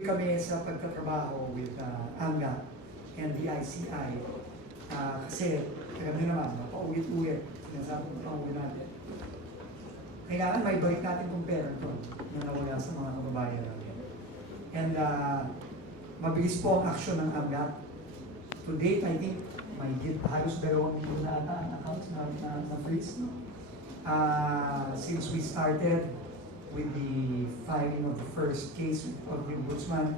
kami sa pagtatrabaho with uh, ANGA and the ICI uh, kasi alam niyo naman, paulit-ulit sinasabi ng pauwi natin. Kailangan may balik natin itong pera to na nawala sa mga kababayan natin. And uh, mabilis po ang aksyon ng ANGA. To date, I think, may hit halos dalawang milyon na ata ang accounts na, na, na freeze. No? Uh, since we started with the filing of the first case of the ombudsman,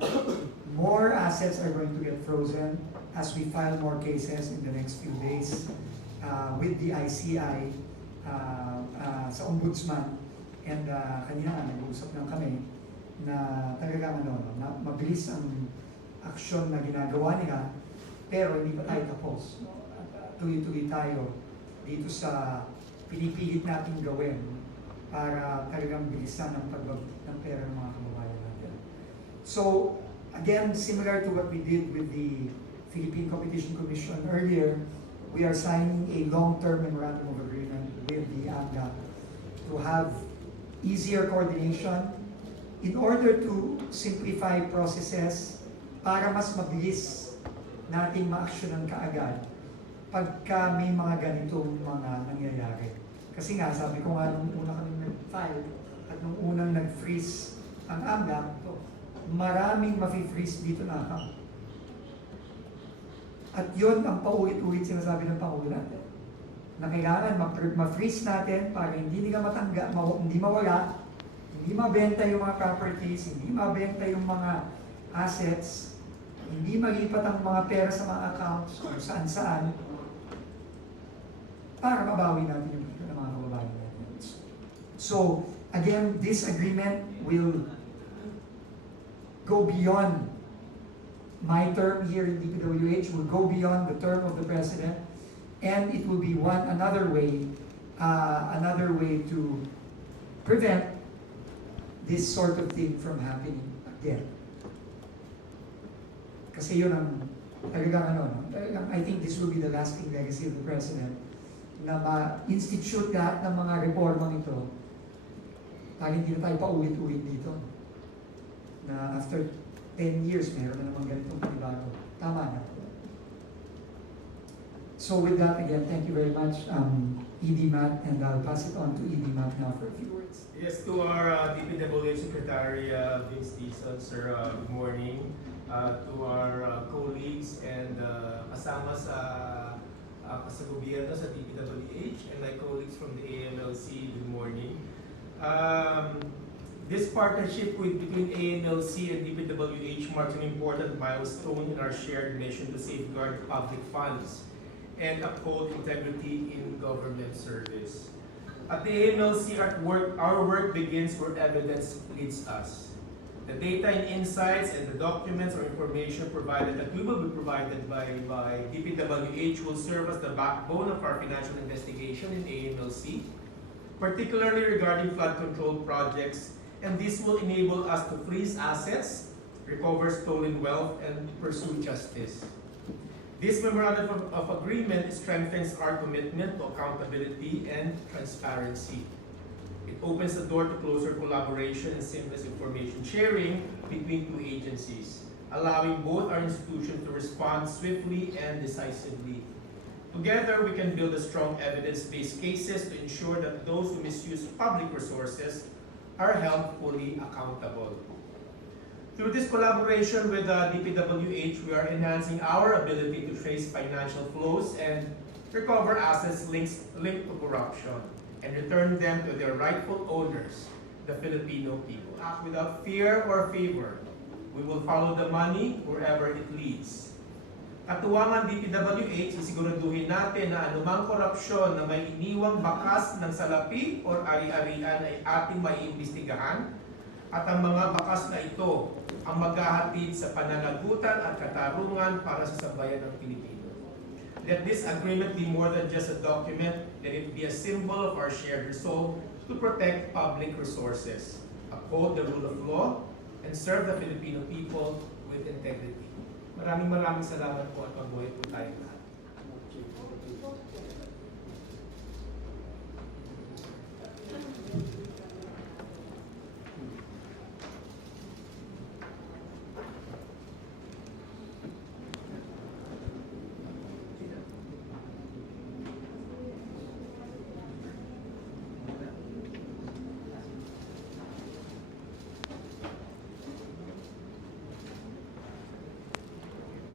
more assets are going to get frozen as we file more cases in the next few days uh, with the ICI uh, uh, sa ombudsman. And uh, kanina nga, nag-uusap lang kami na talagang ano, no, na mabilis ang aksyon na ginagawa nila pero hindi pa tayo tapos. Uh, Tuloy-tuloy tayo dito sa pinipilit natin gawin para talagang bilisan ang pagbabalik ng pera ng mga kababayan natin. So, again, similar to what we did with the Philippine Competition Commission earlier, we are signing a long-term memorandum of agreement with the ANGA to have easier coordination in order to simplify processes para mas mabilis nating ma-actionan kaagad pagka may mga ganitong mga nangyayari. Kasi nga, sabi ko nga nung una kami nag-file at nung unang nag-freeze ang AMDA, maraming mafi-freeze dito na account. At yun ang paulit-ulit sinasabi ng Pangulo natin. Na kailangan ma- ma-freeze natin para hindi nila matangga, ma- hindi mawala, hindi mabenta yung mga properties, hindi mabenta yung mga assets, hindi malipat ang mga pera sa mga accounts kung saan-saan, para mabawi natin yung mga kababayan natin. So, again, this agreement will go beyond my term here in DPWH, will go beyond the term of the President, and it will be one, another way, uh, another way to prevent this sort of thing from happening again. Kasi yun ang talagang ano, no? I think this will be the lasting legacy of the President na ma-institute lahat ng mga reformang ito para hindi na tayo paulit-ulit dito. Na after 10 years, meron na naman ganitong panibago. Tama na. So with that, again, thank you very much, um, ED Matt, and I'll pass it on to ED Matt now for a few words. Yes, to our uh, DPWH Secretary uh, Vince Dizon, sir, uh, good morning. Uh, to our uh, colleagues and uh, kasama sa uh, sa gobyerno sa DPWH and my colleagues from the AMLC, good morning. Um, this partnership with, between AMLC and DPWH marks an important milestone in our shared mission to safeguard public funds and uphold integrity in government service. At the AMLC, our work, our work begins where evidence leads us. The data and insights and the documents or information provided that we will be provided by, by DPWH will serve as the backbone of our financial investigation in AMLC, particularly regarding flood control projects, and this will enable us to freeze assets, recover stolen wealth, and pursue justice. This memorandum of, of agreement strengthens our commitment to accountability and transparency. It opens the door to closer collaboration and seamless information sharing between two agencies, allowing both our institutions to respond swiftly and decisively. Together, we can build a strong evidence-based cases to ensure that those who misuse public resources are held fully accountable. Through this collaboration with uh, DPWH, we are enhancing our ability to trace financial flows and recover assets linked, linked to corruption and return them to their rightful owners, the Filipino people. Act without fear or favor. We will follow the money wherever it leads. Katuwangan DPWH, isiguraduhin natin na anumang korupsyon na may iniwang bakas ng salapi o ari-arian ay ating maiimbestigahan at ang mga bakas na ito ang maghahatid sa pananagutan at katarungan para sa sambayan ng Pilipino. Let this agreement be more than just a document, let it be a symbol of our shared resolve to protect public resources, uphold the rule of law, and serve the Filipino people with integrity. Maraming maraming salamat po at mabuhay po tayo lahat.